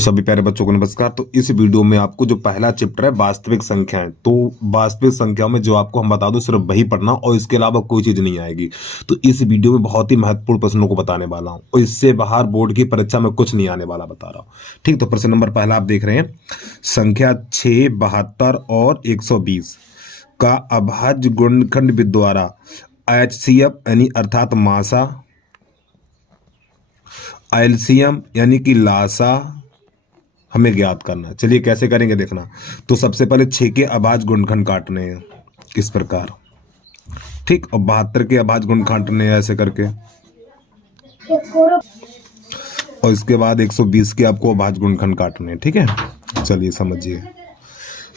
तो सभी प्यारे बच्चों को नमस्कार। तो इस वीडियो में आपको जो पहला चैप्टर है वास्तविक संख्याएं, तो वास्तविक संख्याओं में जो आपको हम बता दो सिर्फ वही पढ़ना और इसके अलावा कोई चीज नहीं आएगी। तो इस वीडियो में बहुत ही महत्वपूर्ण प्रश्नों को बताने वाला हूं और इससे बाहर बोर्ड की परीक्षा में कुछ नहीं आने वाला, बता रहा हूं। ठीक, तो प्रश्न नंबर पहला आप देख रहे हैं, संख्या 6, 72 और 120 का अभाज्य गुणनखंड द्वारा HCF यानी अर्थात मासा, एलसीएम यानी कि लासा हमें ज्ञात करना है। चलिए कैसे करेंगे देखना। तो सबसे पहले 6 के अभाज्य गुणनखंड काटने हैं इस प्रकार, ठीक, और 72 के अभाज्य गुणनखंड काटने हैं ऐसे करके, और इसके बाद 120 के आपको अभाज्य गुणनखंड काटने हैं। ठीक है, चलिए समझिए।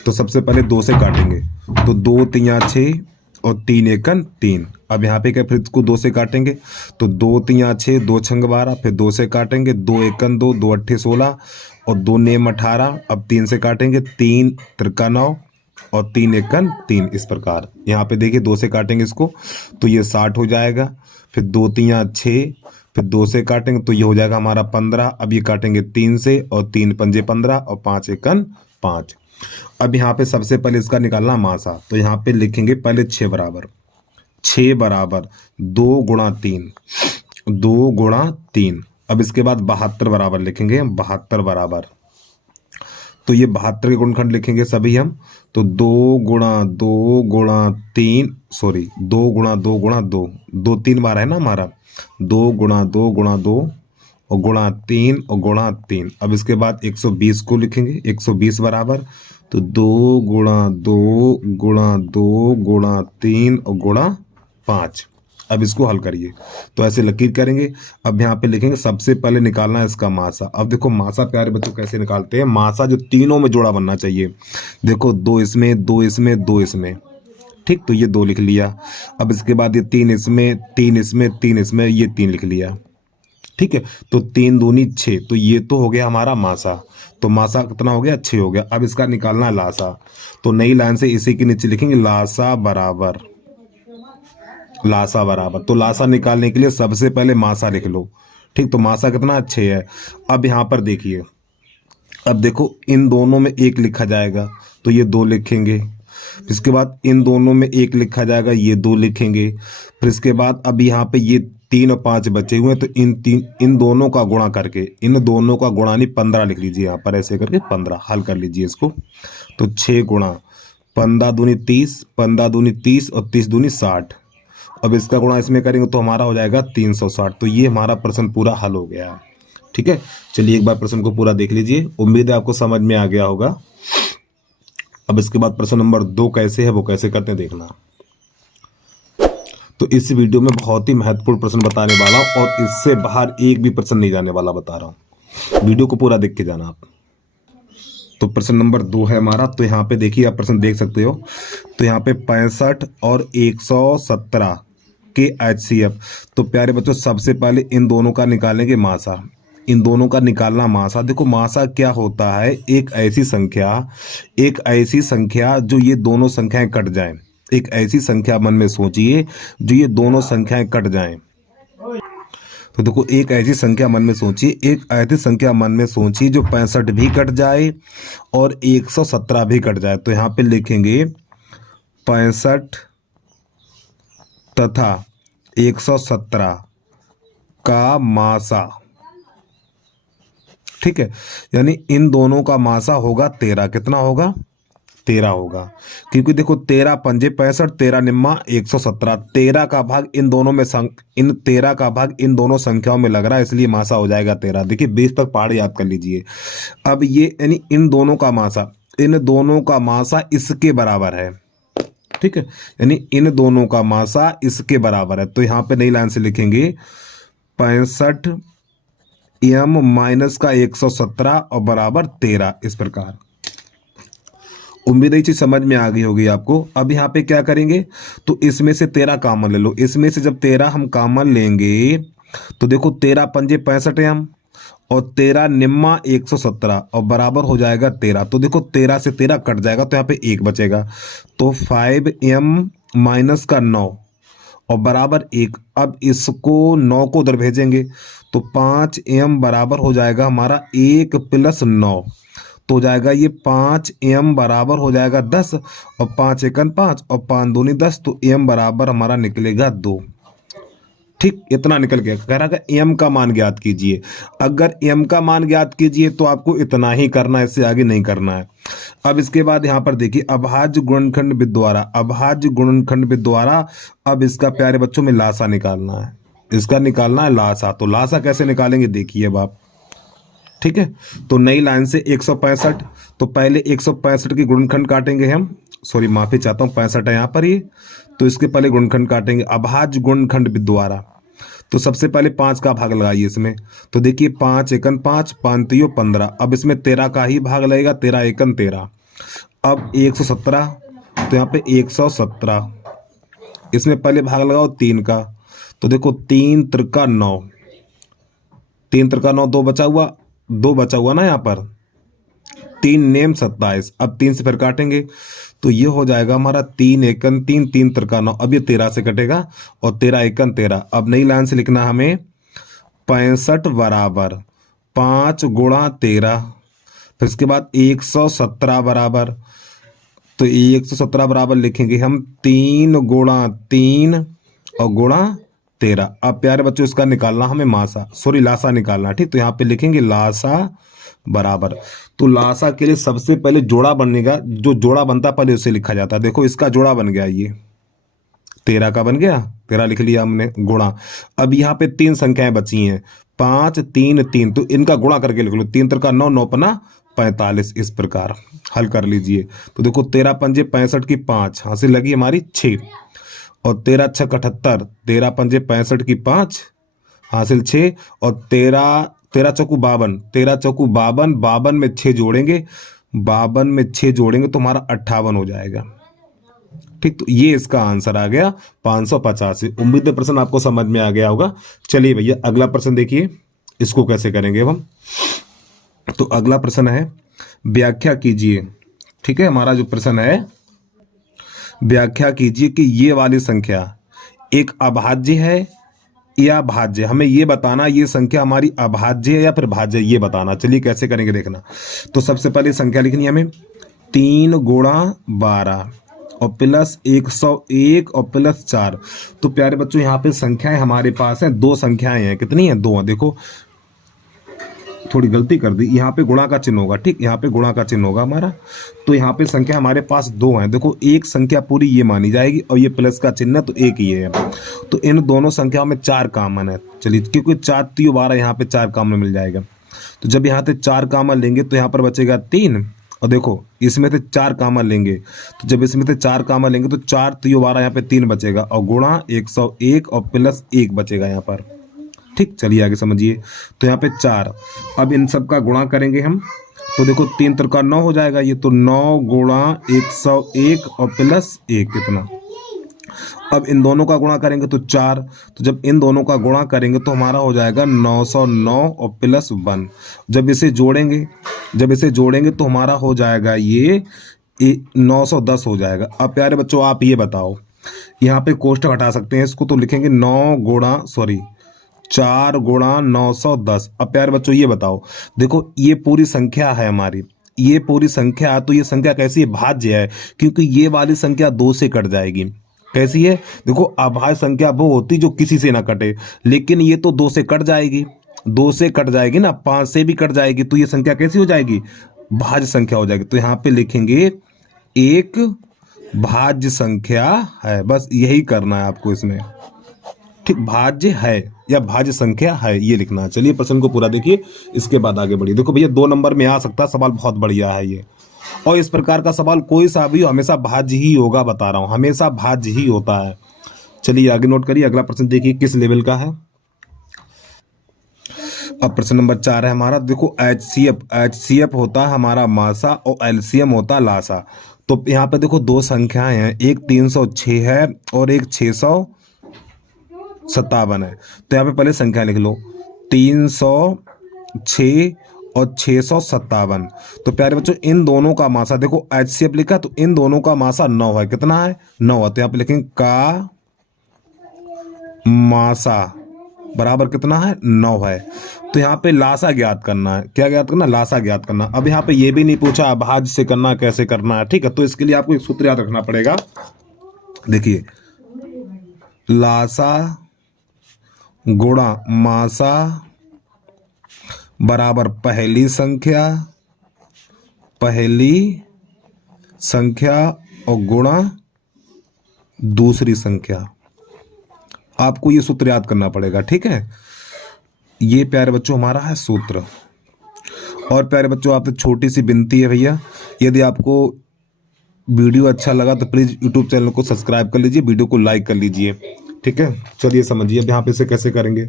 तो सबसे पहले 2 से काटेंगे, तो 2 तिया 6 और 3 एकन 3। अब यहाँ पे क्या, फिर इसको 2 से काटेंगे, तो 2 तिया 6, 2 छंग 12, फिर 2 से काटेंगे, 2 एकन 2, 2 अट्ठे 16 और 2 नेम 18। अब 3 से काटेंगे, 3 त्रिका 9 और 3 एकन 3। इस प्रकार यहाँ पे देखिए 2 से काटेंगे इसको तो ये 60 हो जाएगा। फिर 2 तिया 6, फिर 2 से काटेंगे तो ये हो जाएगा हमारा 15। अब ये काटेंगे 3 से और 3 पंजे 15 और 5 एकन 5। अब यहाँ पे सबसे पहले इसका निकालना मासा, तो यहाँ पे लिखेंगे पहले 6 बराबर 2 गुणा 3, 2 गुणा 3। अब इसके बाद 72 बराबर लिखेंगे, 72 बराबर, तो ये 72 के गुणनखंड लिखेंगे सभी हम। तो 2 गुणा 2 गुणा 3, सॉरी 2 गुणा 2 गुणा 2, 2 3 बार है ना हमारा, 2 गुणा 2 गुणा 2 और गुणा 3 और गुणा 3। अब इसके बाद 120 को लिखेंगे, 120 बराबर, तो 2 गुणा 2 गुणा 2 गुणा 3 और गुणा 5। अब इसको हल करिए, तो ऐसे लकीर करेंगे। अब यहाँ पे लिखेंगे सबसे पहले निकालना है इसका मासा। अब देखो मासा प्यारे बच्चों कैसे निकालते हैं, मासा जो तीनों में जोड़ा बनना चाहिए। देखो 2 इसमें, 2 इसमें, 2 इसमें, ठीक, तो ये 2 लिख लिया। अब इसके बाद ये 3 इसमें, 3 इसमें, 3 इसमें, ये 3 लिख लिया। ठीक है, तो 3 दूनी 6, तो ये तो हो गया हमारा मासा। तो मासा कितना हो गया, 6 हो गया। अब इसका निकालना है लासा, तो नई लाइन से इसी के नीचे लिखेंगे लासा बराबर, लासा बराबर। तो लासा निकालने के लिए सबसे पहले मासा लिख लो, ठीक, तो मासा कितना 6 है। अब यहाँ पर देखिए, अब देखो इन दोनों में 1 लिखा जाएगा तो ये 2 लिखेंगे। इसके बाद इन दोनों में 1 लिखा जाएगा, ये 2 लिखेंगे। फिर इसके बाद अब यहाँ पे ये 3 और 5 बचे हुए हैं, तो इन दोनों का गुणा करके, इन दोनों का गुणा नहीं 15 लिख लीजिए यहाँ पर ऐसे करके 15। हल कर लीजिए इसको, तो 6 गुणा 15 दूनी 30, 15 दूनी 30 और 30 दूनी 60। अब इसका गुणा इसमें करेंगे तो हमारा हो जाएगा 360। तो ये हमारा प्रश्न पूरा हल हो गया है। ठीक है, चलिए एक बार प्रश्न को पूरा देख लीजिए, उम्मीद है आपको समझ में आ गया होगा। अब इसके बाद प्रश्न नंबर 2 कैसे है वो कैसे करते हैं देखना। तो इस वीडियो में बहुत ही महत्वपूर्ण प्रश्न बताने वाला हूं और इससे बाहर एक भी प्रश्न नहीं जाने वाला, बता रहा हूं। वीडियो को पूरा देख के जाना आप। तो प्रश्न नंबर 2 है हमारा, तो यहाँ पे देखिए आप प्रश्न देख सकते हो। तो यहाँ पे 65 और 117 के HCF। तो प्यारे बच्चों सबसे पहले इन दोनों का निकालेंगे मासा, इन दोनों का निकालना मासा। देखो मासा क्या होता है, एक ऐसी संख्या जो ये दोनों संख्याएं कट जाएं। एक ऐसी संख्या मन में सोचिए जो ये दोनों संख्याएं कट जाएं। तो देखो एक ऐसी संख्या मन में सोचिए, एक ऐसी संख्या मन में सोचिए जो 65 भी कट जाए और 117 भी कट जाए। तो यहाँ पे लिखेंगे 65 तथा 117 का मासा। ठीक है, यानी इन दोनों का मासा होगा 13। कितना होगा, 13 होगा, क्योंकि देखो 13 पंजे 65, 13 निम्मा 117, 13 का भाग इन दोनों में इन 13 का भाग इन दोनों संख्याओं में लग रहा है, इसलिए मासा हो जाएगा 13। देखिए 20 तक पहाड़ याद कर लीजिए। अब ये यानी इन दोनों का मासा इसके बराबर है। ठीक है, यानी इन दोनों का मासा इसके बराबर है। तो यहाँ पे नई लाइन से लिखेंगे 65 m माइनस का 117 और बराबर 13। इस प्रकार उम्मीद है चीज समझ में आ गई होगी आपको। अब यहाँ पे क्या करेंगे, तो इसमें से 13 कॉमन ले लो। इसमें से जब 13 हम कॉमन लेंगे तो देखो 13 पंजे 65 m और 13 निम्मा 117 और बराबर हो जाएगा 13। तो देखो 13 से 13 कट जाएगा तो यहाँ पे 1 बचेगा। तो 5m माइनस का 9 और बराबर 1। अब इसको 9 को उधर भेजेंगे तो 5m बराबर हो जाएगा हमारा 1 + 9, तो हो जाएगा ये 5m बराबर हो जाएगा 10, और 5 एकन 5 और 5 दूनी 10, तो m बराबर हमारा निकलेगा 2। ठीक, इतना निकल गया। कह रहा है एम का मान ज्ञात कीजिए। अगर एम का मान ज्ञात कीजिए तो आपको इतना ही करना है, इससे आगे नहीं करना है। अब इसके बाद यहां पर देखिए अभाज्य गुणनखंड विद द्वारा, अभाज्य गुणनखंड विद द्वारा। अब इसका प्यारे बच्चों में लासा निकालना है, इसका निकालना है लासा। तो लासा कैसे निकालेंगे देखिए अब आप। ठीक है, तो नई लाइन से 165, तो पहले 165 की गुणनखंड काटेंगे हम, सॉरी माफी चाहता हूं 65 है यहां पर ये, तो इसके पहले गुणनखंड काटेंगे अभाज्य गुणनखंड विद द्वारा। तो सबसे पहले 5 का भाग लगाइए इसमें, तो देखिए 5 एकन 5, 5 तियो 15। अब इसमें 13 का ही भाग लगेगा, 13 एकन 13। अब 117, तो यहाँ पे 117, इसमें पहले भाग लगाओ 3 का, तो देखो 3 त्रिका 9, 3 त्रिका 9, 2 बचा हुआ, 2 बचा हुआ ना यहाँ पर, 3 नेम 27। अब 3 से फिर काटेंगे तो ये हो जाएगा हमारा 3 एकन 3, 3 त्रिका 9। अब ये 13 से कटेगा और 13 एकन 13। अब नई लाइन से लिखना हमें 65 बराबर 5 गुणा 13, फिर इसके बाद 117 बराबर, तो 117 बराबर लिखेंगे हम 3 गुणा 3 और गुणा 13। अब प्यारे बच्चों इसका निकालना हमें मासा, सॉरी लासा निकालना। ठीक, तो यहाँ पे लिखेंगे लासा बराबर, तो लासा के लिए सबसे पहले जोड़ा बनेगा, जो जोड़ा बनता है पहले उसे लिखा जाता है। देखो इसका जोड़ा बन गया, ये 13 का बन गया, 13 लिख लिया हमने गुणा। अब यहाँ पे 3 संख्याएं बची हैं, 5 3 3, तो इनका गुणा करके लिख लो, 3 त्रिका 9, 9 पना 45। इस प्रकार हल कर लीजिए। तो देखो 13 पंजे 65 की 5 हासिल लगी हमारी 6, और 13 छक 78, 13 पंजे 65 की 5 हासिल 6, और 13 चौकू 52, 13 चौकू 52, 52 में 6 जोड़ेंगे, 52 में 6 जोड़ेंगे तो हमारा 58 हो जाएगा। ठीक, तो ये इसका आंसर आ गया 585। उम्मीद है प्रश्न आपको समझ में आ गया होगा। चलिए भैया अगला प्रश्न देखिए, इसको कैसे करेंगे हम। तो अगला प्रश्न है व्याख्या कीजिए। ठीक है, हमारा जो प्रश्न है व्याख्या कीजिए कि ये वाली संख्या एक अभाज्य है या भाज्य। हमें ये बताना ये संख्या हमारी अभाज्य है या फिर भाज्य है, ये बताना। चलिए कैसे करेंगे देखना। तो सबसे पहले संख्या लिखनी है हमें 3 गुणा 12 और प्लस 101 और प्लस 4। तो प्यारे बच्चों यहाँ पे संख्याएं हमारे पास हैं, 2 संख्याएं हैं। कितनी है? 2 हैं। देखो थोड़ी गलती कर दी, यहाँ पे गुणा का चिन्ह होगा। ठीक, यहाँ पे गुणा का चिन्ह होगा हमारा। तो यहाँ पे संख्या हमारे पास 2 हैं। देखो एक संख्या पूरी ये मानी जाएगी और ये प्लस का चिन्ह है तो एक ही है। तो इन दोनों संख्याओं में 4 कॉमन है। चलिए क्योंकि 4 3 12 यहाँ पे 4 कॉमन मिल जाएगा। तो जब यहाँ से 4 कॉमन लेंगे तो यहाँ पर बचेगा 3, और देखो इसमें से 4 कॉमन लेंगे तो जब इसमें से 4 कॉमन लेंगे तो 4 3 12 यहाँ पे 3 बचेगा और गुणा 101 और प्लस 1 बचेगा यहाँ पर। ठीक, चलिए आगे समझिए। तो यहाँ पे 4, अब इन सब का गुणा करेंगे हम। तो देखो 3 त्रिका 9 हो जाएगा ये, तो 9 गुणा 101 और प्लस 1 कितना। अब इन दोनों का गुणा करेंगे तो 4, तो जब इन दोनों का गुणा करेंगे तो हमारा हो जाएगा 909 और प्लस 1। जब इसे जोड़ेंगे तो हमारा हो जाएगा ये 910 हो जाएगा। अब प्यारे बच्चों आप ये बताओ, यहाँ पे कोष्ठक हटा सकते हैं इसको, तो लिखेंगे 4 गुणा 910। अब प्यारे बच्चों ये बताओ, देखो ये पूरी संख्या है हमारी, ये पूरी संख्या, तो ये संख्या कैसी है? भाज्य है, क्योंकि ये वाली संख्या 2 से कट जाएगी। कैसी है? देखो अभाज्य संख्या वो होती जो किसी से ना कटे, लेकिन ये तो 2 से कट जाएगी, 2 से कट जाएगी ना, 5 से भी कट जाएगी, तो ये संख्या कैसी हो जाएगी? भाज्य संख्या हो जाएगी। तो यहाँ पे लिखेंगे एक भाज्य संख्या है, बस यही करना है आपको इसमें। ठीक, भाज्य है या भाज्य संख्या है ये लिखना। चलिए प्रश्न को पूरा देखिए, इसके बाद आगे बढ़िए। देखो भैया 2 नंबर में आ सकता है सवाल, बहुत बढ़िया है ये। और इस प्रकार का सवाल कोई सा भी हो हमेशा भाज्य ही होगा, बता रहा हूं, हमेशा भाज्य ही होता है। चलिए आगे नोट करिए। अगला प्रश्न देखिए किस लेवल का है। अब प्रश्न नंबर 4 है हमारा। देखो HCF होता है हमारा मासा और LCM होता है लासा। तो यहाँ पे देखो 2 संख्याएं हैं, एक 306 है और एक 657 है। तो यहाँ पे पहले संख्या लिख लो, 306 और 657। तो प्यारे बच्चों इन दोनों का मासा, देखो HCF लिखा तो इन दोनों का मासा 9 है। कितना है? 9 है। तो यहाँ पे लिखेंगे का मासा बराबर कितना है 9 है। तो यहाँ पे लासा ज्ञात करना है। क्या ज्ञात करना? लासा ज्ञात करना। अब यहाँ पे ये भी नहीं पूछा भाज्य से करना कैसे करना है, ठीक है। तो इसके लिए आपको एक सूत्र याद रखना पड़ेगा। देखिए, लासा गुणा मासा बराबर पहली संख्या और गुणा दूसरी संख्या। आपको ये सूत्र याद करना पड़ेगा, ठीक है। ये प्यारे बच्चों हमारा है सूत्र। और प्यारे बच्चों आपसे छोटी सी विनती है भैया, यदि आपको वीडियो अच्छा लगा तो प्लीज़ यूट्यूब चैनल को सब्सक्राइब कर लीजिए, वीडियो को लाइक कर लीजिए, ठीक है। चलिए समझिए अब यहाँ पे इसे कैसे करेंगे।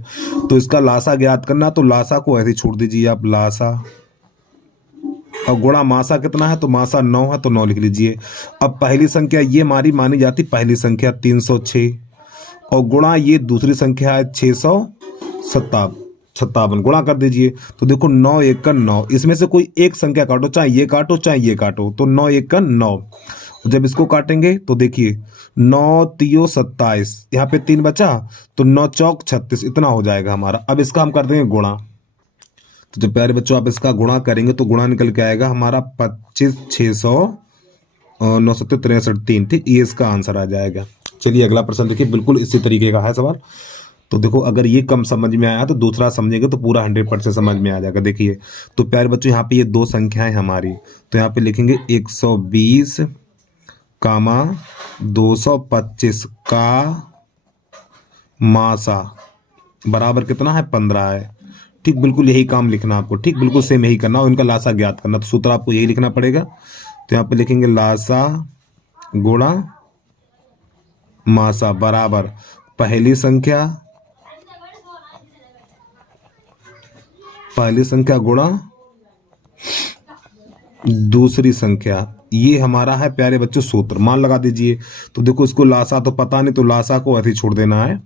तो इसका लासा ज्ञात करना, तो लासा को ऐसे छोड़ दीजिए आप, लासा। और गुणा मासा कितना है? तो मासा 9 है, तो 9 लिख लीजिए। अब पहली संख्या ये हमारी मानी जाती पहली संख्या 306, और गुणा ये दूसरी संख्या है 657, गुणा कर दीजिए। तो देखो 9 1 9, इसमें से कोई एक संख्या काटो, चाहे ये काटो चाहे ये काटो, तो 9 1 9। जब इसको काटेंगे तो देखिए 9 3 27, यहाँ पे 3 बचा, तो 9 चौक 36, इतना हो जाएगा हमारा। अब इसका हम कर देंगे गुणा। तो जब प्यारे बच्चों आप इसका गुणा करेंगे तो गुणा निकल के आएगा हमारा 25 600 9 7 63 3, ठीक। ये इसका आंसर आ जाएगा। चलिए अगला प्रश्न देखिए, बिल्कुल इसी तरीके का है सवाल। तो देखो अगर ये कम समझ में आया तो दूसरा समझेंगे तो पूरा 100% समझ में आ जाएगा। देखिए तो प्यारे बच्चों यहाँ पे ये दो संख्याएं हमारी, तो यहाँ पे लिखेंगे 120 कामा 225 का मासा बराबर कितना है 15 है, ठीक। बिल्कुल यही काम लिखना आपको, ठीक, बिल्कुल सेम यही करना और इनका लासा ज्ञात करना। तो सूत्र आपको यही लिखना पड़ेगा। तो यहाँ पे लिखेंगे लासा गुणा मासा बराबर पहली संख्या गुणा दूसरी संख्या। ये हमारा है प्यारे बच्चों सूत्र, मान लगा दीजिए। तो देखो इसको लासा तो पता नहीं, तो लासा को ऐसे छोड़ देना है।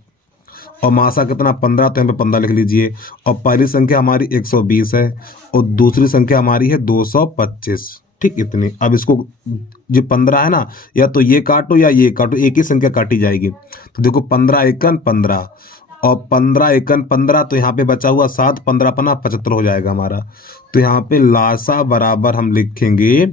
और मासा कितना 15, तो यहाँ पे 15 लिख लीजिए। और पहली संख्या हमारी 120 है और दूसरी संख्या हमारी है 225, ठीक, इतनी। अब इसको जो 15 है ना, या तो ये काटो या ये काटो, एक ही संख्या काटी जाएगी। तो देखो 15 एकन 15 और 15 एकन 15, तो यहाँ पे बचा हुआ 7, 15 पना 75 हो जाएगा हमारा। तो यहाँ पे लासा बराबर हम लिखेंगे,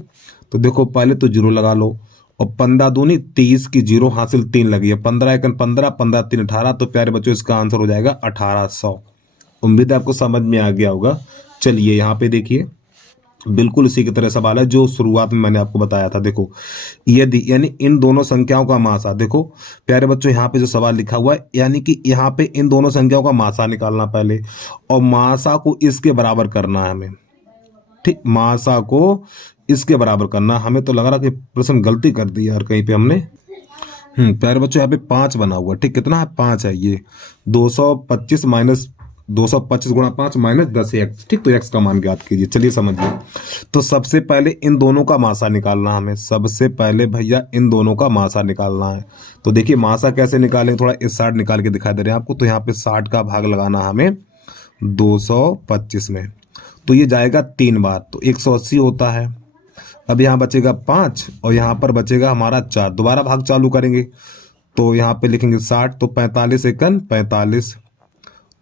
तो देखो पहले तो 0 लगा लो, और 15 दूनी 30 की 0 हासिल 3 लगी है, 15 एकन 15, 15 3 18। तो प्यारे बच्चों इसका आंसर हो जाएगा 1800। उम्मीद है आपको समझ में आ गया होगा। चलिए यहाँ पे देखिए बिल्कुल इसी की तरह सवाल है जो शुरुआत में मैंने आपको बताया था। देखो यदि यानी इन दोनों संख्याओं का मासा, देखो प्यारे बच्चों यहाँ पे जो सवाल लिखा हुआ है, यानी कि यहाँ पे इन दोनों संख्याओं का मासा निकालना पहले, और मासा को इसके बराबर करना है हमें, ठीक। मासा को इसके बराबर करना। हमें तो लग रहा कि प्रश्न गलती कर दी यार कहीं पे हमने। प्यारे बच्चों यहाँ पे 5 बना हुआ, ठीक, कितना है 5 है। ये 225 माइनस 225 गुणा 5 माइनस 10x, ठीक। तो x का मान ज्ञात कीजिए। चलिए समझिए। तो सबसे पहले इन दोनों का मासा निकालना है हमें, सबसे पहले भैया इन दोनों का मासा निकालना है। तो देखिए मासा कैसे निकालेंगे, थोड़ा इस साइड निकाल के दिखाई दे रहे हैं आपको। तो यहाँ पे 60 का भाग लगाना है हमें 225 में, तो ये जाएगा 3 बार, तो 180 होता है। अब यहाँ बचेगा 5 और यहाँ पर बचेगा हमारा 4, दोबारा भाग चालू करेंगे। तो यहाँ पे लिखेंगे 60, तो 45 एकन 45,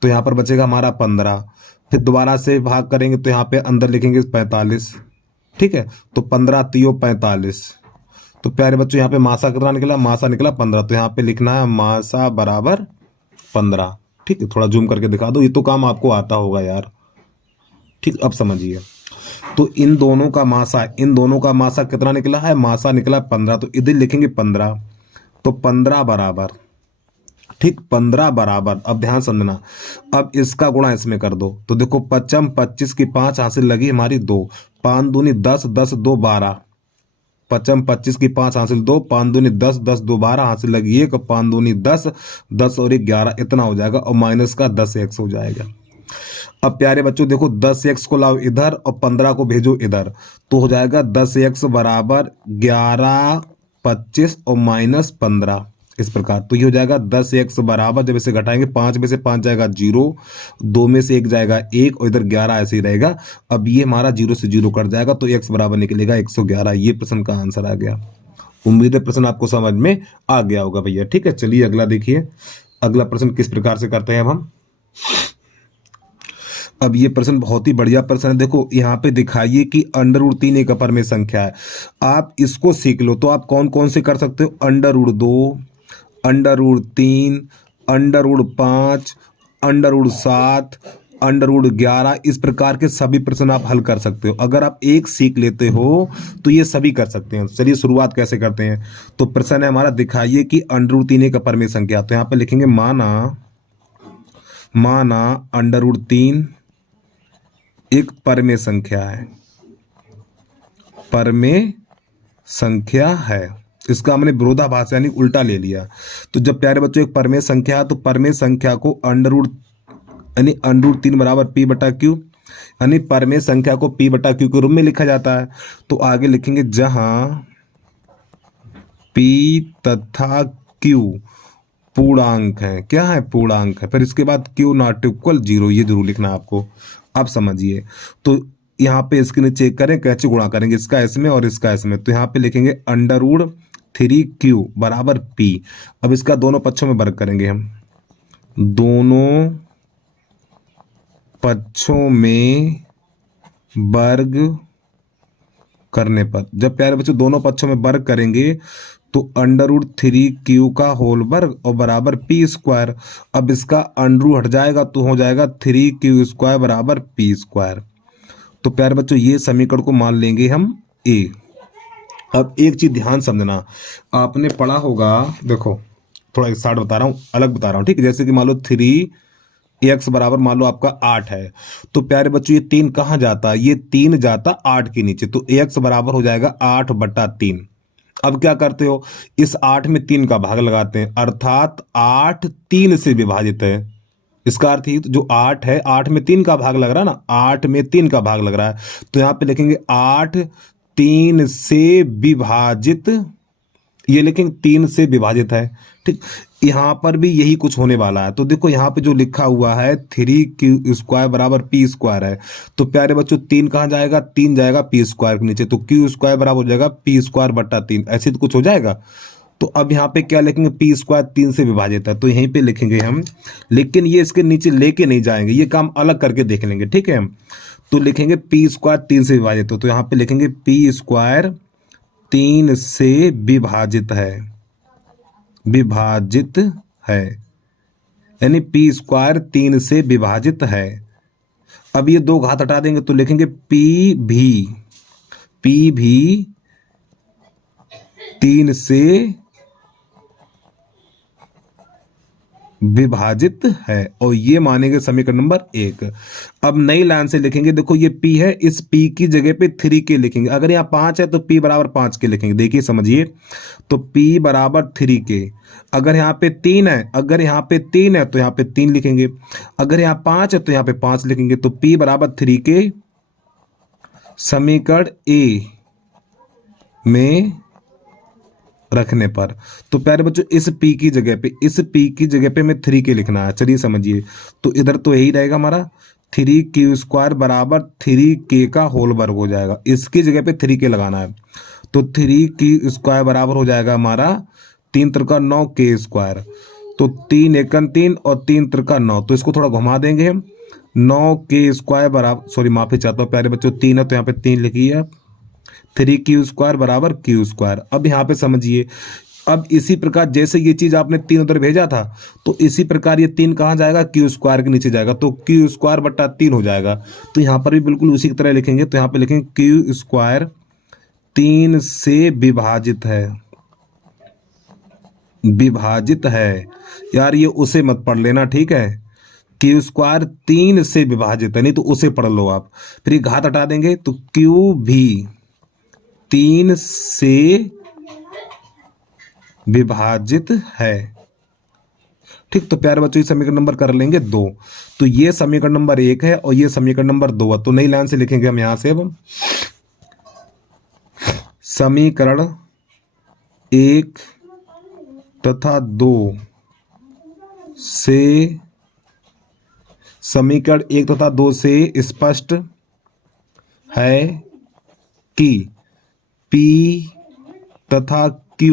तो यहाँ पर बचेगा हमारा 15। फिर दोबारा से भाग करेंगे तो यहाँ पे अंदर लिखेंगे 45, ठीक है। तो 15 3 45। तो प्यारे बच्चों यहाँ पे मासा कितना निकला, मासा निकला 15। तो यहाँ पे लिखना है मासा बराबर 15, ठीक है। थोड़ा जूम करके दिखा दो, ये तो काम आपको आता होगा यार, ठीक। अब समझिए, तो इन दोनों का मासा कितना निकला है, मासा निकला 15। तो इधर लिखेंगे 15, तो 15 बराबर, ठीक, 15 बराबर। अब ध्यान समझना, अब इसका गुणा इसमें कर दो। तो देखो 55 25 की 5 हासिल लगी हमारी 2, 5 दूनी 10 10 2 12, 55 25 की 5 हासिल 2, 5 दूनी 10 10 2 12 हासिल लगी 1, 5 दूनी 10 10 और 1 11, इतना हो जाएगा। और माइनस का 10x हो जाएगा। अब प्यारे बच्चों देखो 10x को लाओ इधर और 15 को भेजो इधर, तो हो जाएगा 10x बराबर 11 25 और माइनस 15, इस प्रकार। तो ये हो जाएगा 10x बराबर, जब इसे घटाएंगे 5 में से 5 जाएगा 0, 2 में से 1 जाएगा 1 और इधर 11 ऐसे ही रहेगा। अब ये हमारा 0 से 0 कट जाएगा, तो x बराबर निकलेगा 111। ये प्रश्न का आंसर आ गया। उम्मीद है प्रश्न आपको समझ में आ गया होगा भैया, ठीक है। चलिए अगला देखिए, अगला प्रश्न किस प्रकार से करते हैं अब ये प्रश्न बहुत ही बढ़िया प्रश्न है। देखो यहाँ पे दिखाइए कि √3 एक अपरिमेय संख्या है। आप इसको सीख लो तो आप कौन कौन से कर सकते हो, √2, √3, √5, √7, √11, इस प्रकार के सभी प्रश्न आप हल कर सकते हो। अगर आप एक सीख लेते हो तो ये सभी कर सकते हैं। चलिए शुरुआत कैसे करते हैं। तो प्रश्न है हमारा, दिखाइए कि √3 एक अपरिमेय संख्या। तो यहाँ पे लिखेंगे माना √3 एक परमेय संख्या है, परमेय संख्या है। इसका हमने विरोधाभास यानी उल्टा ले लिया। तो जब प्यारे बच्चों एक परमेय संख्या है तो परमेय संख्या को यानी √3 बराबर P बटा Q, यानी परमेय संख्या को P बटा Q के रूप में लिखा जाता है। तो आगे लिखेंगे जहां P तथा Q पूर्णांक है। क्या है, पूर्णांक है। फिर इसके बाद Q नॉट इक्वल 0, ये जरूर लिखना आपको। आप समझिए। तो यहाँ पे इसके नीचे चेक करें कैसे गुणा करेंगे, इसका इसमें और इसका इसमें। तो यहाँ पे लिखेंगे √3Q बराबर P। अब इसका दोनों पक्षों में वर्ग करेंगे हम, दोनों पक्षों में वर्ग करने पर, जब प्यारे बच्चों दोनों पक्षों में वर्ग करेंगे तो √3Q का होल वर्ग और बराबर P²। अब इसका अंडरू हट जाएगा तो हो जाएगा 3Q² बराबर P²। तो प्यारे बच्चों ये समीकरण को मान लेंगे हम A। अब एक चीज ध्यान समझना, आपने पढ़ा होगा, देखो थोड़ा एक साइड बता रहा हूँ, अलग बता रहा हूँ, ठीक है। जैसे कि मान लो 3x बराबर मान लो आपका 8 है, तो प्यारे बच्चों ये 3 कहाँ जाता है, ये 3 जाता 8 के नीचे, तो x बराबर हो जाएगा 8/3। अब क्या करते हो, इस 8 में 3 का भाग लगाते हैं, अर्थात 8 3 से विभाजित है। इसका अर्थ ही जो 8 है, 8 में 3 का भाग लग रहा है ना, 8 में 3 का भाग लग रहा है। तो यहां पे लिखेंगे 8 3 से विभाजित, ये लिखेंगे 3 से विभाजित है, ठीक। यहां पर भी यही कुछ होने वाला है। तो देखो यहां पे जो लिखा हुआ है 3Q² बराबर P² है। तो प्यारे बच्चों 3 कहां जाएगा, 3 जाएगा P² के नीचे, तो Q² बराबर हो जाएगा P²/3। ऐसे तो कुछ हो जाएगा। तो अब यहाँ पे क्या लिखेंगे, P² 3 से विभाजित है, तो यहीं पे लिखेंगे हम। लेकिन ये इसके नीचे लेके नहीं जाएंगे, ये काम अलग करके देख लेंगे, ठीक है। तो लिखेंगे P² 3 से विभाजित हो, तो यहाँ पे लिखेंगे P² 3 से विभाजित है, विभाजित है, यानी P² 3 से विभाजित है। अब ये 2 घात हटा देंगे तो लिखेंगे P भी 3 से विभाजित है, और ये मानेंगे समीकरण नंबर 1। अब नई लाइन से लिखेंगे, देखो ये P है, इस P की जगह पे 3K लिखेंगे। अगर यहाँ 5 है तो P बराबर 5K लिखेंगे। देखिए समझिए, तो P बराबर 3K। अगर यहाँ पे 3 है, अगर यहाँ पे 3 है तो यहाँ पे 3 लिखेंगे। अगर यहाँ 5 है तो यहाँ पे 5 लिखेंगे। तो P बराबर 3K समीकरण A में रखने पर। तो प्यारे बच्चों इस P की जगह पे, इस P की जगह पे मैं 3K लिखना है। चलिए समझिए, तो इधर तो यही रहेगा हमारा 3Q² बराबर 3K का होल वर्ग हो जाएगा। इसकी जगह पे 3K लगाना है, तो 3Q² बराबर हो जाएगा हमारा 3 त्रिका 9K²। तो 3 एकम 3 और 3 त्रिका 9, तो इसको थोड़ा घुमा देंगे हम, 9K² बराबर, सॉरी माफी चाहता हूँ प्यारे बच्चों, 3 है तो यहाँ पे 3 लिखिए आप, 3Q² बराबर Q²। अब यहाँ पे समझिए, अब इसी प्रकार जैसे ये चीज आपने 3 उधर भेजा था, तो इसी प्रकार ये 3 कहाँ जाएगा, Q² के नीचे जाएगा, तो Q²/3 हो जाएगा। तो यहाँ पर भी बिल्कुल उसी की तरह लिखेंगे। तो यहाँ पे लिखेंगे Q² 3 से विभाजित है, विभाजित है। यार ये उसे मत पढ़ लेना, ठीक है। Q² 3 से विभाजित है, नहीं तो उसे पढ़ लो आप। फिर घात हटा देंगे तो Q भी 3 से विभाजित है, ठीक। तो प्यारे बच्चों ये समीकरण नंबर कर लेंगे 2। तो ये समीकरण नंबर 1 है और ये समीकरण नंबर 2 है। तो नई लाइन से लिखेंगे हम यहां से, अब समीकरण 1 तथा 2 से, समीकरण 1 तथा 2 से स्पष्ट है कि P तथा Q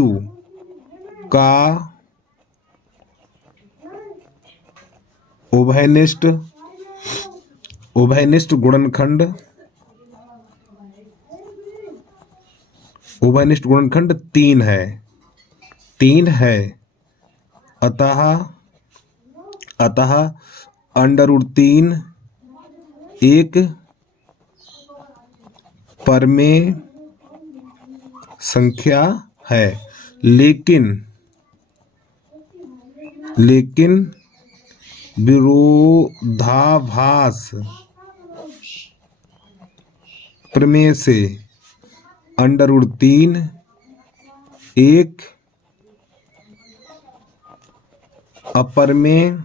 का उभयनिष्ठ उभयनिष्ठ गुणनखंड, उभयनिष्ठ गुणनखंड 3 है, 3 है। अतः अतः √3 एक परमेय संख्या है, लेकिन विरोधाभास प्रमेय से √3 एक अपरमेय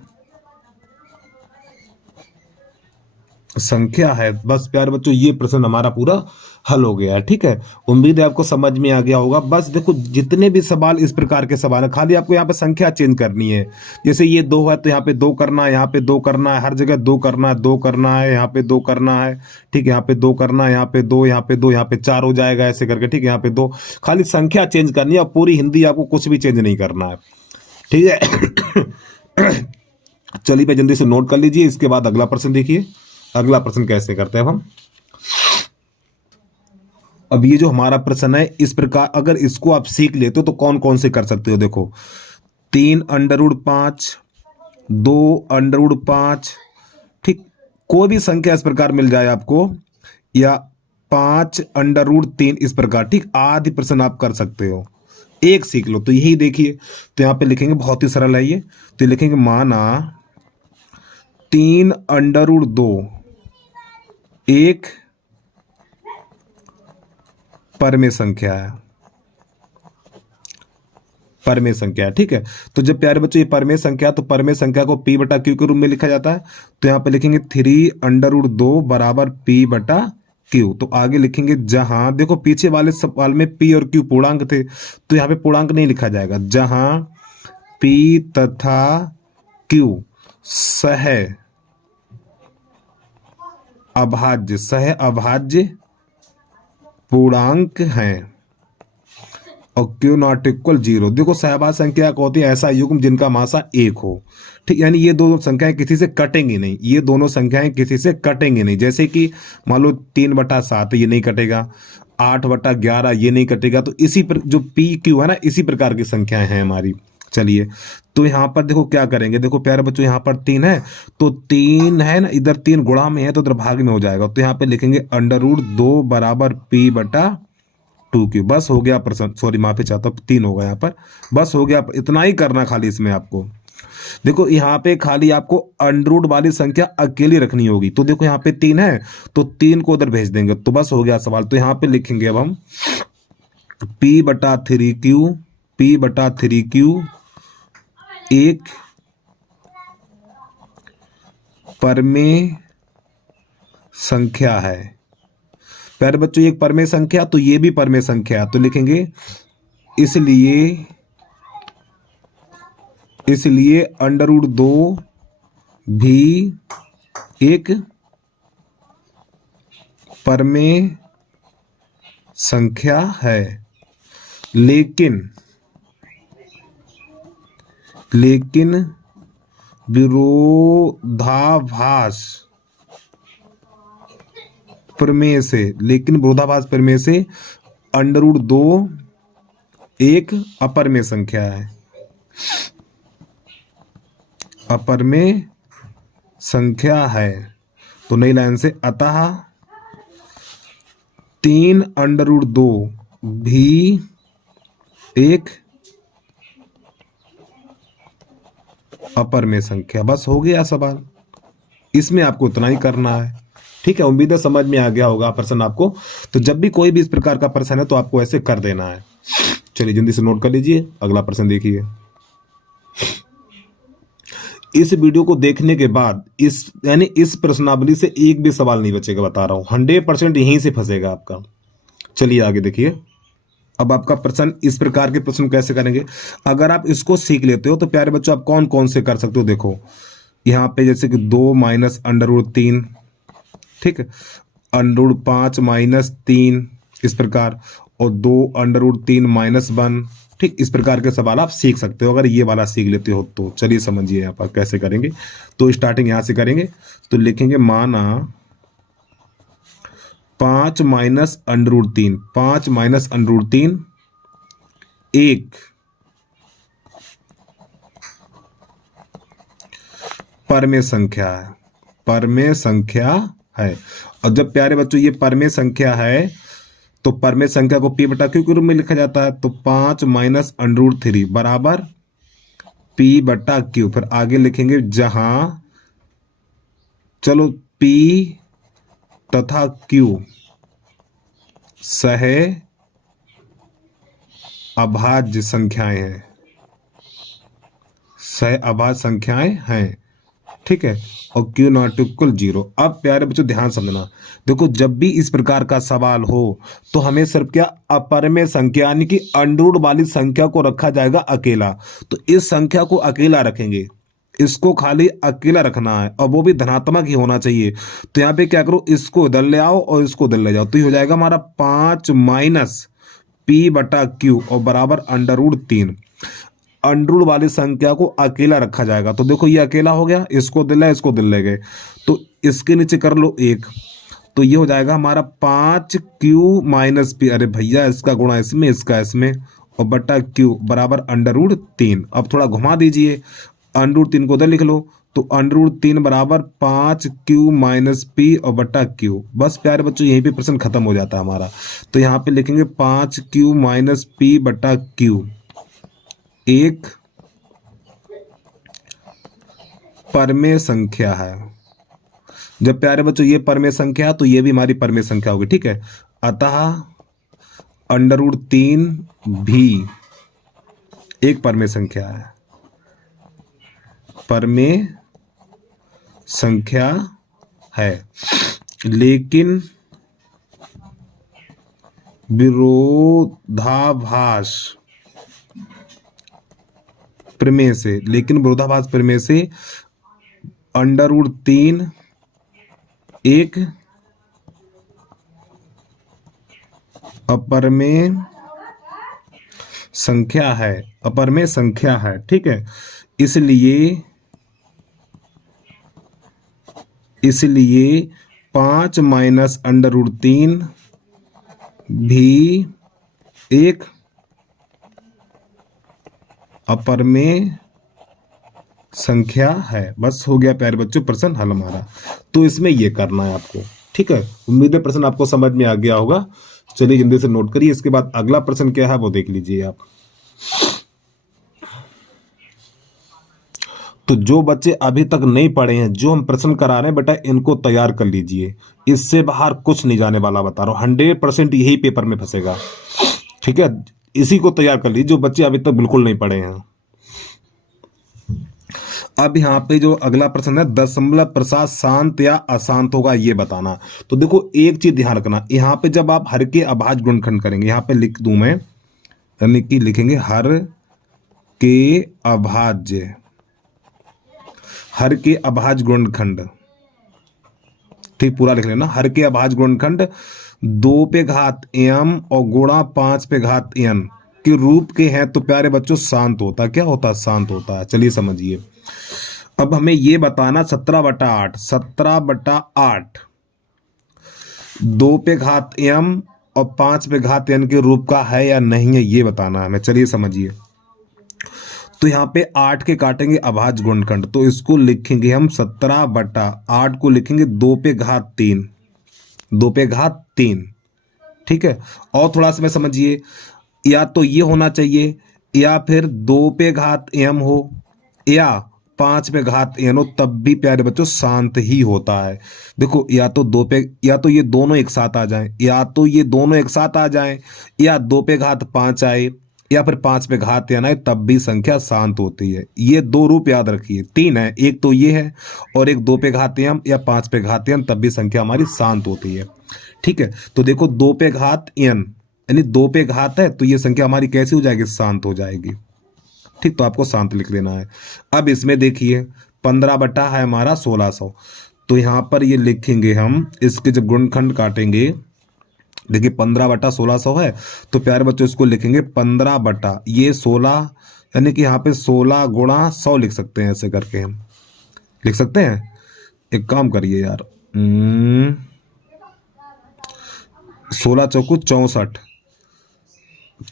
संख्या है। बस प्यारे बच्चों, ये प्रश्न हमारा पूरा हल हो गया है। ठीक है, उम्मीद है आपको समझ में आ गया होगा। बस देखो, जितने भी सवाल इस प्रकार के सवाल है, खाली आपको यहाँ पे संख्या चेंज करनी है। जैसे ये 2 है तो यहाँ पे 2 करना है, यहाँ पे 2 करना है, हर जगह 2 करना है, 2 करना है, यहाँ पे 2 करना है। ठीक है, यहाँ पे 2 करना है, यहाँ पे 2, यहाँ पे 2, यहाँ पे 4 हो जाएगा ऐसे करके। ठीक है, यहाँ पे 2, खाली संख्या चेंज करनी है, पूरी हिंदी आपको कुछ भी चेंज नहीं करना है। ठीक है। चलिए भाई, जल्दी से नोट कर लीजिए। इसके बाद अगला प्रश्न देखिए। अगला प्रश्न कैसे करते हैं हम। अब ये जो हमारा प्रश्न है, इस प्रकार अगर इसको आप सीख लेते हो तो कौन कौन से कर सकते हो। देखो, 3 √5, 2 √5, ठीक, कोई भी संख्या इस प्रकार मिल जाए आपको, या 5 √3 इस प्रकार। ठीक, आदि प्रश्न आप कर सकते हो, एक सीख लो। तो यही देखिए, तो यहाँ पे लिखेंगे, बहुत ही सरल है ये। तो लिखेंगे माना 3 √2 एक परमेय संख्या है, परमेय संख्या है। ठीक है, तो जब प्यारे बच्चों ये परमेय संख्या, तो परमेय संख्या को P/Q के रूप में लिखा जाता है। तो यहाँ पे लिखेंगे 3 √2 बराबर P/Q। तो आगे लिखेंगे, जहां देखो पीछे वाले सवाल में P और Q पूर्णांक थे, तो यहाँ पे पूर्णांक नहीं लिखा जाएगा। जहां P तथा Q सह अभाज्य पूर्णांक हैं और Q नॉट इक्वल 0। देखो, सहभाज्य संख्या को होती है ऐसा युग्म जिनका मासा 1 हो। ठीक, यानी ये दोनों संख्याएं किसी से कटेंगी नहीं, ये दोनों संख्याएं किसी से कटेंगी नहीं। जैसे कि मान लो 3/7 ये नहीं कटेगा, 8/11 ये नहीं कटेगा। तो इसी पर जो PQ है ना, इसी प्रकार की संख्याएं हैं हमारी। चलिए, तो यहाँ पर देखो क्या करेंगे। देखो प्यारे बच्चों, यहाँ पर 3 है, तो 3 है ना, इधर 3 गुणा में है तो इधर भाग में हो जाएगा। तो यहाँ पे लिखेंगे √2 बराबर P/2Q। बस हो गया प्रश्न। सॉरी, माफी चाहता हूँ, 3 होगा यहाँ पर। बस हो गया, इतना ही करना खाली इसमें आपको। देखो यहाँ पे खाली आपको √ वाली संख्या अकेली रखनी होगी। तो देखो यहाँ पे 3 है, तो 3 को उधर भेज देंगे, तो बस हो गया सवाल। तो यहाँ पे लिखेंगे अब हम P/3Q एक परमेय संख्या है। प्यारे बच्चों, एक परमेय संख्या, तो ये भी परमेय संख्या है। तो लिखेंगे इसलिए √2 भी एक परमेय संख्या है, लेकिन विरोधाभास प्रमेय से √2 एक अपरमेय संख्या है, अपरमेय संख्या है। तो नई लाइन से, अतः 3 √2 भी एक अपरमेय संख्या। बस हो गया सवाल, इसमें आपको उतना ही करना है। ठीक है, उम्मीद है समझ में आ गया होगा प्रश्न आपको। तो जब भी कोई भी इस प्रकार का प्रश्न है तो आपको ऐसे कर देना है। चलिए जल्दी से नोट कर लीजिए, अगला प्रश्न देखिए। इस वीडियो को देखने के बाद इस प्रश्नावली से एक भी सवाल नहीं बचेगा, बता रहा हूं, 100% यहीं से फंसेगा आपका। चलिए आगे देखिए। अब आपका प्रश्न, इस प्रकार के प्रश्न कैसे करेंगे, अगर आप इसको सीख लेते हो तो प्यारे बच्चों आप कौन कौन से कर सकते हो। देखो यहाँ पे जैसे कि 2 - √3, ठीक है, √5 - 3 इस प्रकार, और 2 √3 - 1, ठीक, इस प्रकार के सवाल आप सीख सकते हो अगर ये वाला सीख लेते हो तो। चलिए समझिए यहाँ पर कैसे करेंगे। तो स्टार्टिंग यहाँ से करेंगे, तो लिखेंगे माना 5 माइनस √3, 5 माइनस √3 एक परमेय संख्या है, परमेय संख्या है। और जब प्यारे बच्चों ये परमेय संख्या है तो परमेय संख्या को p बटा क्यू के रूप में लिखा जाता है। तो 5 माइनस √3 बराबर p बटा क्यू। फिर आगे लिखेंगे जहां, चलो p तथा q सह अभाज्य संख्याएं हैं, सह अभाज्य संख्याएं हैं, ठीक है। और Q नॉट इक्वल 0। अब प्यारे बच्चों ध्यान समझना, देखो जब भी इस प्रकार का सवाल हो तो हमें सिर्फ क्या अपरमेय संख्या यानी कि अंडरूट वाली संख्या को रखा जाएगा अकेला। तो इस संख्या को अकेला रखेंगे, इसको खाली अकेला रखना है और वो भी धनात्मक ही होना चाहिए। तो यहाँ पे क्या करो, इसको इधर ले आओ और इसको इधर ले जाओ, तो ये हो जाएगा हमारा 5 माइनस p बटा क्यू और बराबर √3। अंडरूट वाली संख्या को अकेला रखा जाएगा। तो देखो ये अकेला हो गया, इसको दिल है, इसको दिल ले गए, तो इसके नीचे कर लो 1, तो ये हो जाएगा हमारा 5q माइनस p, अरे भैया इसका गुणा इसमें, इसका इसमें, और बटा q बराबर √3। अब थोड़ा घुमा दीजिए, √3 को उधर लिख लो, तो √3 बराबर 5q माइनस p और बटा q। बस प्यारे बच्चों यहीं पे प्रश्न खत्म हो जाता है हमारा। तो यहाँ पे लिखेंगे 5q माइनस p बटा q एक परमेय संख्या है। जब प्यारे बच्चों ये परमेय संख्या तो ये भी हमारी परमेय संख्या होगी, ठीक है। अतः √3 भी एक परमेय संख्या है, परमेय संख्या है, लेकिन विरोधाभास प्रमेय से, लेकिन विरोधाभास प्रमेय से √3 एक अपरमेय संख्या है, अपरमेय संख्या है, ठीक है। इसलिए 5 माइनस √3 भी एक अपरमेय संख्या है। बस हो गया प्यारे बच्चों प्रश्न हल हमारा। तो इसमें ये करना है आपको, ठीक है। उम्मीद है प्रश्न आपको समझ में आ गया होगा। चलिए जल्दी से नोट करिए, इसके बाद अगला प्रश्न क्या है वो देख लीजिए आप। तो जो बच्चे अभी तक नहीं पढ़े हैं, जो हम प्रश्न करा रहे हैं बेटा, इनको तैयार कर लीजिए, इससे बाहर कुछ नहीं जाने वाला, बता रहा हूं 100% यही पेपर में फंसेगा, ठीक है। इसी को तैयार कर लीजिए जो बच्चे अभी तक बिल्कुल नहीं पढ़े हैं। अब यहाँ पे जो अगला प्रश्न है, दशमलव प्रसाद शांत या अशांत होगा ये बताना। तो देखो एक चीज ध्यान रखना, यहाँ पे जब आप हर के अभाज्य गुणनखंड करेंगे, यहाँ पे लिख दूं मैं, यानी कि लिखेंगे हर के अभाज्य, हर के अभाज्य गुणनखंड, ठीक पूरा लिख लेना। हर के अभाज्य गुणनखंड 2 पे घात m और गुणा 5 पे घात n के रूप के हैं तो प्यारे बच्चों शांत होता है। क्या होता है? शांत होता है। चलिए समझिए, अब हमें ये बताना 17/8, 17/8 2 पे घात m और 5 पे घात n के रूप का है या नहीं है, ये बताना है हमें। चलिए समझिए, तो यहाँ पे 8 के काटेंगे अभाज्य गुणनखंड, तो इसको लिखेंगे हम 17/8 को लिखेंगे 2 पे घात 3, 2 पे घात 3, ठीक है। और थोड़ा सा में समझिए, या तो ये होना चाहिए या फिर 2 पे घात m हो या 5 पे घात n हो, तब भी प्यारे बच्चों शांत ही होता है। देखो या तो 2 पे, या तो ये दोनों एक साथ आ जाएं, या तो ये दोनों एक साथ आ जाएं, या 2 पे घात 5 आए या फिर 5 पे घात n आए, तब भी संख्या शांत होती है। ये 2 रूप याद रखिए, 3 है, एक तो ये है और एक 2 पे घात m या 5 पे घात n, तब भी संख्या हमारी शांत होती है, ठीक है। तो देखो 2 पे घात n यानी 2 पे घात है, तो ये संख्या हमारी कैसी हो जाएगी? शांत हो जाएगी, ठीक। तो आपको शांत लिख लेना है। अब इसमें देखिए 15 बटा है हमारा 1600, तो यहाँ पर ये लिखेंगे हम, इसके जब गुणनखंड काटेंगे देखिए 15/1600 है, तो प्यारे बच्चों इसको लिखेंगे 15/16, यानी कि यहाँ पे 16 गुणा 100 लिख सकते हैं, ऐसे करके हम लिख सकते हैं। एक काम करिए यार, 16 चौकू 64,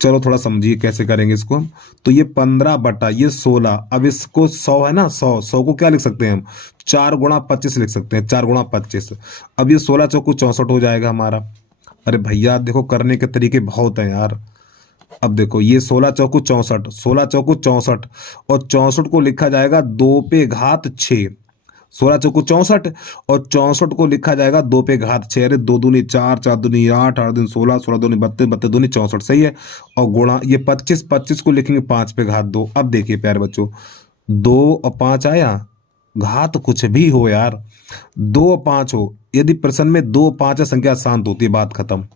चलो थोड़ा समझिए कैसे करेंगे इसको हम। तो ये 15/16, अब इसको 100 है ना, 100 को क्या लिख सकते हैं हम, 4x25 लिख सकते हैं, 4x25। अब ये 16 चौकू 64 हो जाएगा हमारा। अरे भैया देखो करने के तरीके बहुत हैं यार। अब देखो ये 16 चौकू 64, 16 चौकू 64, और 64 को लिखा जाएगा 2/6। 16 चौकू 64, और 64 को लिखा जाएगा 2/6। अरे 2 दूनी 4, 4 दूनी 8, 8 दूनी 16, 16 दूनी 32, 32 दूनी 64, सही है। और गुणा ये 25, 25 को लिखेंगे 5/2। अब देखिए प्यारे बच्चों, 2 और 5 आया, घात कुछ भी हो यार, 2 और 5 हो, यदि प्रश्न में 2 और 5 संख्या शांत होती है, बात खत्म।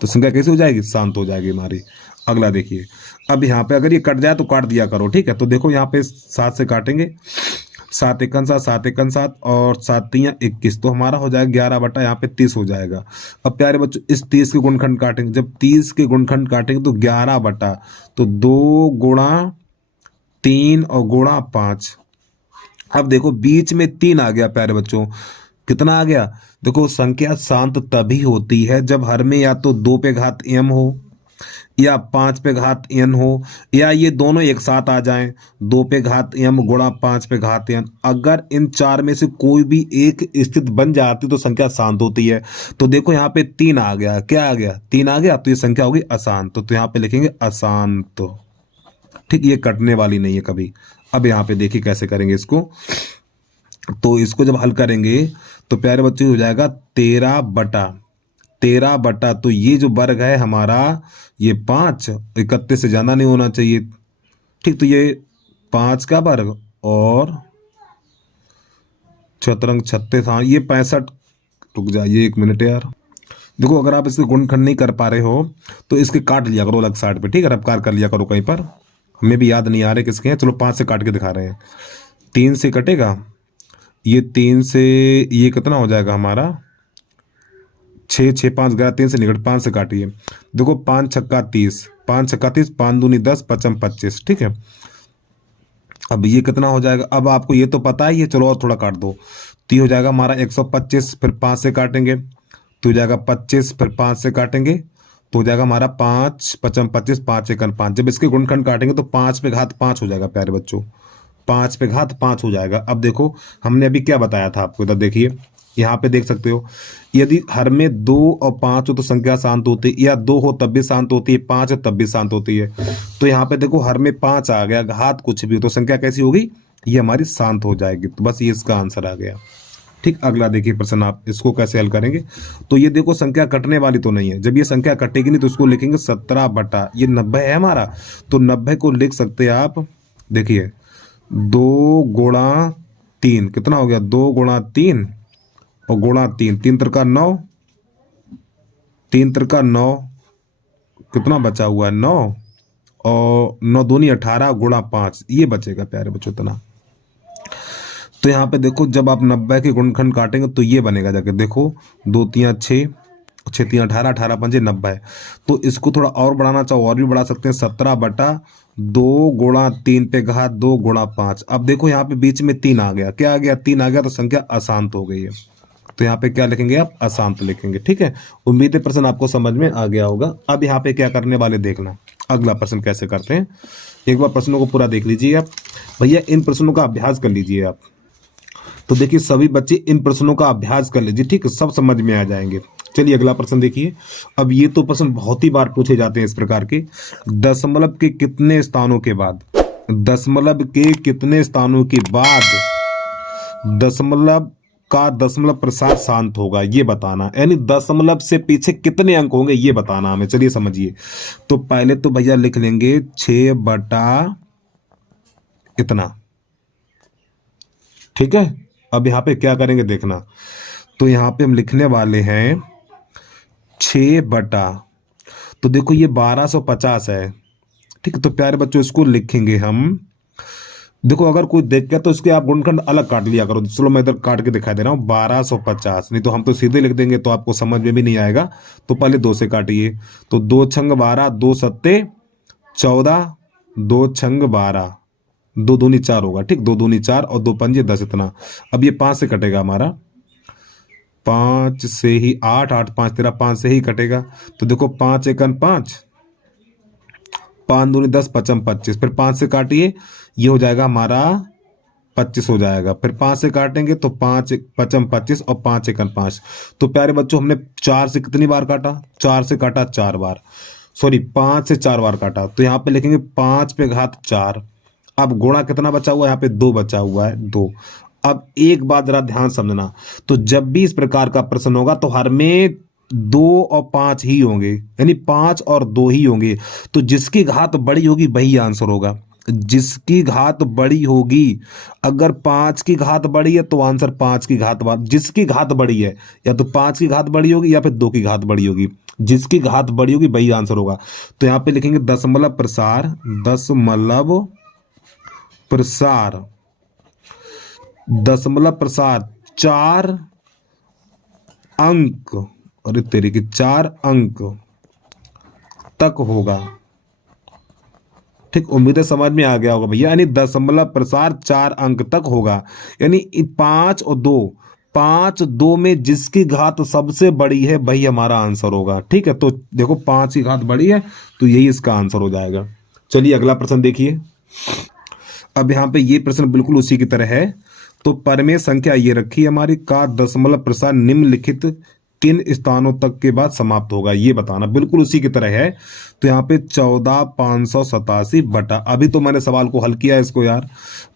तो संख्या कैसे हो जाएगी, शांत हो जाएगी हमारी। अगला देखिए, अब यहाँ पे अगर ये कट जाए तो काट दिया करो, ठीक है। तो देखो यहाँ पे 7 से काटेंगे, 7 एकन 7, 7 एकन 7, और 7 तियां 21, तो हमारा हो जाएगा 11 यहाँ पे 30 हो जाएगा। अब प्यारे बच्चों इस 30 के गुणखंड काटेंगे, जब 30 के गुणखंड काटेंगे तो 11 तो 2 गुणा 3 और गुणा 5। अब देखो बीच में 3 आ गया प्यारे बच्चों, कितना आ गया, देखो संख्या शांत तभी होती है जब हर में या तो 2/m हो, या 5/n हो, या ये दोनों एक साथ आ जाएं, 2/m गुणा 5/n। अगर इन चार में से कोई भी एक स्थिति बन जाती तो संख्या शांत होती है। तो देखो यहाँ पे 3 आ गया, क्या आ गया, 3 आ गया, तो ये संख्या होगी अशांत। तो यहाँ पे लिखेंगे अशांत, ठीक, ये कटने वाली नहीं है कभी। अब यहाँ पे देखिए कैसे करेंगे इसको। तो इसको जब हल करेंगे तो प्यारे बच्चे हो जाएगा 13/13, तो ये जो वर्ग है हमारा ये 5, 31 से ज्यादा नहीं होना चाहिए, ठीक। तो ये 5 का वर्ग और चतुरंग 36, हाँ ये 65। रुक जाइए 1 मिनट यार। देखो अगर आप इसके गुणनखंड नहीं कर पा रहे हो तो इसके काट लिया करो अलग साइड पे, ठीक है, रफ्कार कर लिया करो कहीं पर, हमें भी याद नहीं आ रहे किसके हैं। चलो 5 से काट के दिखा रहे हैं। 3 से कटेगा, ये 3 से ये कितना हो जाएगा हमारा 6, 6 5 गया, 3 से निकट, 5 से काटिए। देखो 5 छक्का 30, 5 छक्का 30, 5 दूनी 10, 5 25, ठीक है। अब ये कितना हो जाएगा, अब आपको ये तो पता ही है, चलो और थोड़ा काट दो। तो ये हो जाएगा हमारा 125, फिर 5 से काटेंगे तो हो जाएगा 25, फिर 5 से काटेंगे तो हो जाएगा हमारा 5 5 25, 5 एकन 5। जब इसके गुणनखंड काटेंगे तो 5/5 हो जाएगा प्यारे बच्चों, 5/5 हो जाएगा। अब देखो हमने अभी क्या बताया था आपको, इधर देखिए यहाँ पे देख सकते हो, यदि हर में 2 और 5 हो तो संख्या शांत होती है, या 2 हो तब भी शांत होती है, 5 हो तब भी शांत होती है। तो यहाँ पे देखो हर में 5 आ गया, घात कुछ भी हो तो संख्या कैसी होगी, ये हमारी शांत हो जाएगी। तो बस ये इसका आंसर आ गया, ठीक। अगला देखिए प्रश्न, आप इसको कैसे हल करेंगे। तो ये देखो संख्या कटने वाली तो नहीं है, जब ये संख्या कटेगी नहीं तो इसको लिखेंगे 17 ये 90 है हमारा, तो 90 को लिख सकते हैं आप, देखिए 2 गुणा 3 कितना हो गया, 2 गुणा 3 और गुणा 3, 3 त्रिका 9, 3 त्रिका 9, कितना बचा हुआ है 9, और 9 दूनी 18 गुणा 5, ये बचेगा प्यारे बच्चों इतना। तो यहाँ पे देखो जब आप 90 के गुणनखंड काटेंगे तो ये बनेगा, जाके देखो 2 तियां 6, 6 तियां 18, 18 पंजे 90। तो इसको थोड़ा और बढ़ाना चाहो और भी बढ़ा सकते हैं, 17/2 गुणा 3/2 गुणा 5। अब देखो यहाँ पे बीच में 3 आ गया, क्या आ गया, 3 आ गया, तो संख्या अशांत हो गई है। तो यहाँ पे क्या लिखेंगे आप, अशांत लिखेंगे, ठीक है। उम्मीद है प्रश्न आपको समझ में आ गया होगा। अब यहाँ पे क्या करने वाले देखना, अगला प्रश्न कैसे करते हैं, एक बार प्रश्नों को पूरा देख लीजिए आप भैया, इन प्रश्नों का अभ्यास कर लीजिए आप। तो देखिए सभी बच्चे इन प्रश्नों का अभ्यास कर लीजिए, ठीक है, सब समझ में आ जाएंगे। चलिए अगला प्रश्न देखिए। अब ये तो प्रश्न बहुत ही बार पूछे जाते हैं इस प्रकार के, दशमलव के कितने स्थानों के बाद, दशमलव के कितने स्थानों के बाद दशमलव का दशमलव प्रसार शांत होगा, ये बताना, यानी दशमलव से पीछे कितने अंक होंगे ये बताना हमें। चलिए समझिए। तो पहले तो भैया लिख लेंगे 6 बटा इतना, ठीक है। अब यहाँ पे क्या करेंगे देखना, तो यहाँ पे हम लिखने वाले हैं 6 बटा, तो देखो ये 1250 है, ठीक है। तो प्यारे बच्चों इसको लिखेंगे हम देखो अगर कोई देख गया तो इसके आप गुणनखंड अलग काट लिया करो। चलो मैं इधर काट के दिखा दे रहा हूँ, 1250, नहीं तो हम तो सीधे लिख देंगे तो आपको समझ में भी नहीं आएगा। तो पहले 2 से काटिए, तो 2 छंग 12, 2 सत्ते 14, 2 छंग 12, 2 दूनी 4 होगा, ठीक, 2 दूनी 4 और 2 पंजे 10 इतना। अब ये 5 से कटेगा हमारा, 5 से ही 8, 8 5 13, 5 से ही कटेगा। तो देखो 5 एकन 5, 5 दूनी 10, 5 25, फिर 5 से काटिए, ये हो जाएगा हमारा 25 हो जाएगा। फिर 5 से काटेंगे तो 5 5 25 और 5 एकन 5। तो प्यारे बच्चों हमने 4 से कितनी बार काटा, 4 से काटा 4 बार, सॉरी 5 से 4 बार काटा। तो यहाँ पे लिखेंगे 5 पे घात 4। अब गुणा कितना बचा हुआ है, यहाँ पे 2 बचा हुआ है, 2। अब एक बात जरा ध्यान समझना, तो जब भी इस प्रकार का प्रश्न होगा तो हर में 2 और 5 ही होंगे, यानी 5 और 2 ही होंगे। तो जिसकी घात बड़ी होगी वही आंसर होगा, जिसकी घात बड़ी होगी। अगर 5 की घात बड़ी है तो आंसर 5 की घात जिसकी घात बड़ी है, या तो 5 की घात बड़ी होगी या फिर 2 की घात बड़ी होगी, जिसकी घात बड़ी होगी वही आंसर होगा। तो यहाँ पे लिखेंगे दशमलव प्रसार, दशमलव प्रसार, दशमलव प्रसार 4 अंक, अरे तेरी की 4 अंक तक होगा। ठीक, उम्मीद है समझ में आ गया होगा भैया, यानी दशमलव प्रसार 4 अंक तक होगा, यानी 5 और 2, 5 2 में जिसकी घात सबसे बड़ी है वही हमारा आंसर होगा। ठीक है, तो देखो 5 की घात बड़ी है तो यही इसका आंसर हो जाएगा। चलिए अगला प्रश्न देखिए। अब यहाँ पे ये प्रश्न बिल्कुल उसी की तरह है। तो परमेय संख्या ये रखी हमारी का दशमलव प्रसार निम्नलिखित किन स्थानों तक के बाद समाप्त होगा, ये बताना, बिल्कुल उसी की तरह है। तो यहाँ पे 14,587 बटा, अभी तो मैंने सवाल को हल किया है इसको यार।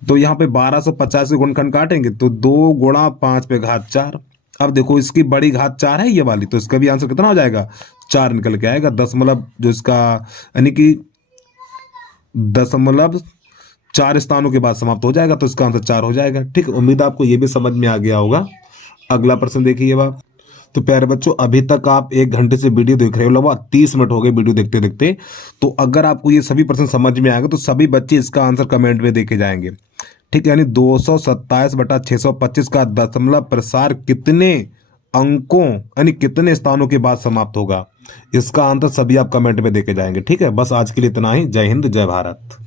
तो यहाँ पे 1250 से गुणनखंड काटेंगे तो 2 गुणा 5 पे घात 4। अब देखो इसकी बड़ी घात 4 है ये वाली, तो इसका भी आंसर कितना हो जाएगा, 4 निकल के आएगा। दशमलव जो इसका यानी कि दशमलव 4 स्थानों के बाद समाप्त हो जाएगा, तो इसका आंसर 4 हो जाएगा। ठीक, उम्मीद आपको ये भी समझ में आ गया होगा। अगला प्रश्न देखिए बाप। तो प्यारे बच्चों अभी तक आप 1 घंटे से वीडियो देख रहे हो, लगभग 30 मिनट हो गए वीडियो देखते देखते। तो अगर आपको ये सभी प्रश्न समझ में आएगा तो सभी बच्चे इसका आंसर कमेंट में देके जाएंगे। ठीक है, यानी 227 बटा 625 का दशमलव प्रसार कितने अंकों यानी कितने स्थानों के बाद समाप्त होगा, इसका आंसर सभी आप कमेंट में देके जाएंगे। ठीक है, बस आज के लिए इतना ही। जय हिंद, जय भारत।